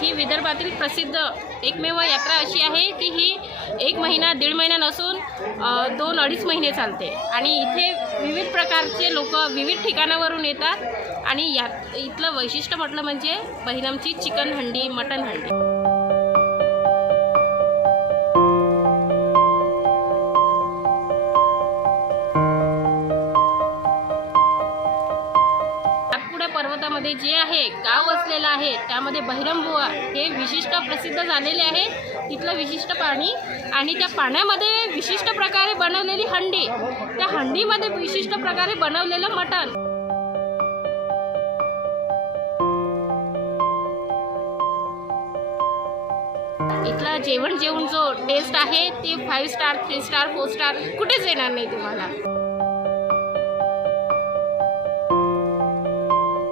ही विदर्भातील प्रसिद्ध एकमेव यात्रा अशी आहे की ही एक महिना दीड महिना नसून दोन अडीच महिने चालते. आणि इथे विविध प्रकारचे लोक विविध ठिकाणावरून येतात आणि या इथलं वैशिष्ट्य म्हटलं म्हणजे बहिरमची चिकन हंडी मटन हंडी. पर्वतामध्ये जे आहे गाव असलेलं आहे त्यामध्ये बहिरमबुवा हे विशिष्ट प्रसिद्ध झालेले आहे. तिथलं विशिष्ट पाणी आणि त्या पाण्यामध्ये विशिष्ट प्रकारे बनवलेली हंडी. त्या हंडीमध्ये विशिष्ट प्रकारे बनवलेलं मटण. इथलं जेवण जेवण जो टेस्ट आहे ते five star three star four star कुठेच येणार नाही तुम्हाला.